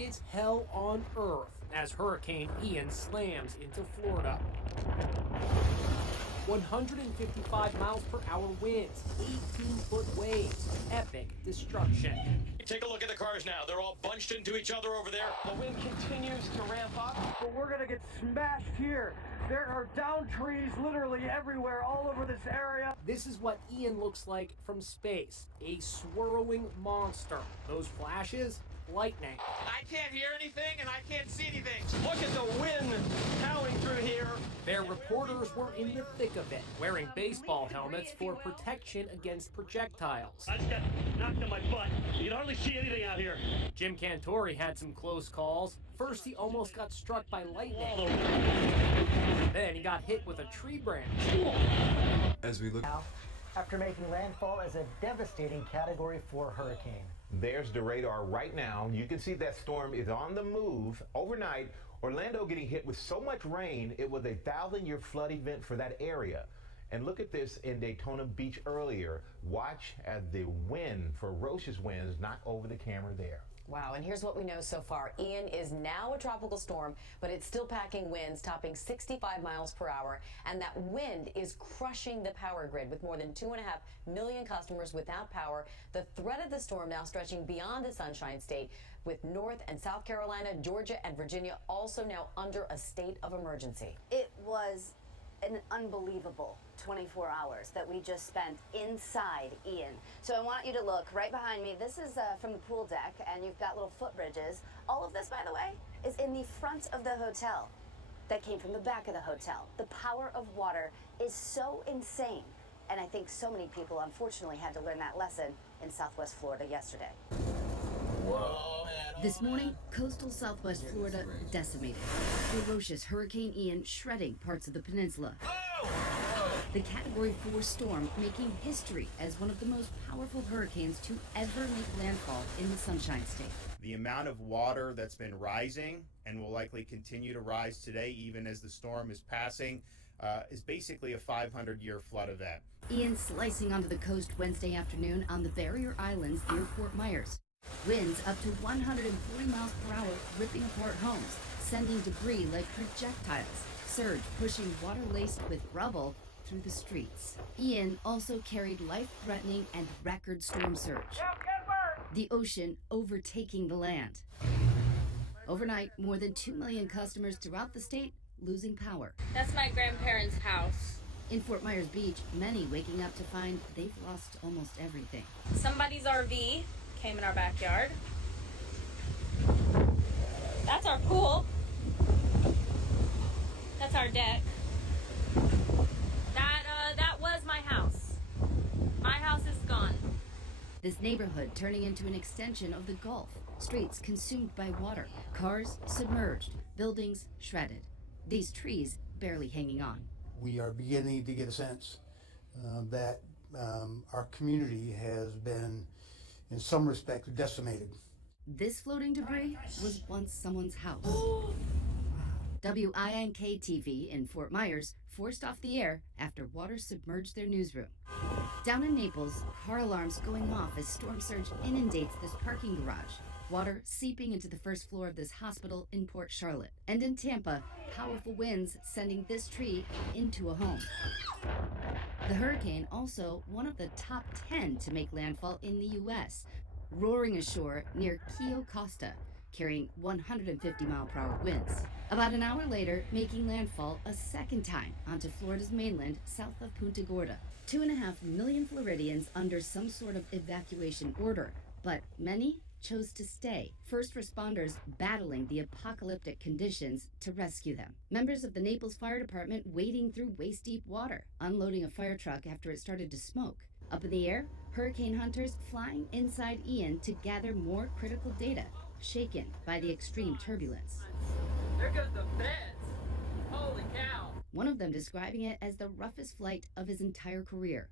It's hell on earth as Hurricane Ian slams into Florida. 155 miles per hour winds, 18-foot waves, epic destruction. Take a look at the cars now. They're all bunched into each other over there. The wind continues to ramp up. But we're gonna get smashed here. There are down trees literally everywhere, all over this area. This is what Ian looks like from space, a swirling monster. Those flashes, lightning. I can't hear anything and I can't see anything. Look at the wind howling through here. Their reporters were in the thick of it, wearing baseball helmets for protection against projectiles. I just got knocked on my butt. You can hardly see anything out here. Jim Cantori had some close calls. First, he almost got struck by lightning. Then he got hit with a tree branch. As we look Now, after making landfall as a devastating Category 4 hurricane. There's the radar right now. You can see that storm is on the move. Overnight, Orlando getting hit with so much rain, it was a 1,000-year flood event for that area. And look at this in Daytona Beach earlier. Watch as the wind, ferocious winds, knock over the camera there. Wow, and here's what we know so far. Ian is now a tropical storm, but it's still packing winds topping 65 miles per hour, and that wind is crushing the power grid with more than 2.5 million customers without power. The threat of the storm now stretching beyond the Sunshine State, with North and South Carolina, Georgia, and Virginia also now under a state of emergency. It was an unbelievable 24 hours that we just spent inside Ian. So I want you to look right behind me. This is from the pool deck, and you've got little footbridges. All of this, by the way, is in the front of the hotel that came from the back of the hotel. The power of water is so insane, and I think so many people unfortunately had to learn that lesson in Southwest Florida yesterday. This morning, coastal Southwest Florida decimated. Ferocious Hurricane Ian shredding parts of the peninsula. The Category 4 storm making history as one of the most powerful hurricanes to ever make landfall in the Sunshine State. The amount of water that's been rising and will likely continue to rise today, even as the storm is passing, is basically a 500-year flood event. Ian slicing onto the coast Wednesday afternoon on the barrier islands near Fort Myers. Winds up to 140 miles per hour ripping apart homes, sending debris like projectiles. Surge pushing water laced with rubble through the streets. Ian also carried life-threatening and record storm surge. The ocean overtaking the land. Overnight, more than 2 million customers throughout the state losing power. That's my grandparents' house. In Fort Myers Beach, many waking up to find they've lost almost everything. Somebody's RV came in our backyard. That's our pool. That's our deck. That was my house. My house is gone. This neighborhood turning into an extension of the Gulf. Streets consumed by water, cars submerged, buildings shredded. These trees barely hanging on. We are beginning to get a sense that our community has been, in some respects, decimated. This floating debris was once someone's house. WINK-TV in Fort Myers forced off the air after water submerged their newsroom. Down in Naples, car alarms going off as storm surge inundates this parking garage. Water seeping into the first floor of this hospital in Port Charlotte. And in Tampa, powerful winds sending this tree into a home. The hurricane also one of the top 10 to make landfall in the U.S., roaring ashore near Kio Costa, carrying 150-mile-per-hour winds. About an hour later, making landfall a second time onto Florida's mainland south of Punta Gorda. 2.5 million Floridians under some sort of evacuation order, but many chose to stay. First responders battling the apocalyptic conditions to rescue them. Members of the Naples Fire Department wading through waist-deep water, unloading a fire truck after it started to smoke. Up in the air, hurricane hunters flying inside Ian to gather more critical data, shaken by the extreme turbulence. There goes the fence. Holy cow. One of them describing it as the roughest flight of his entire career.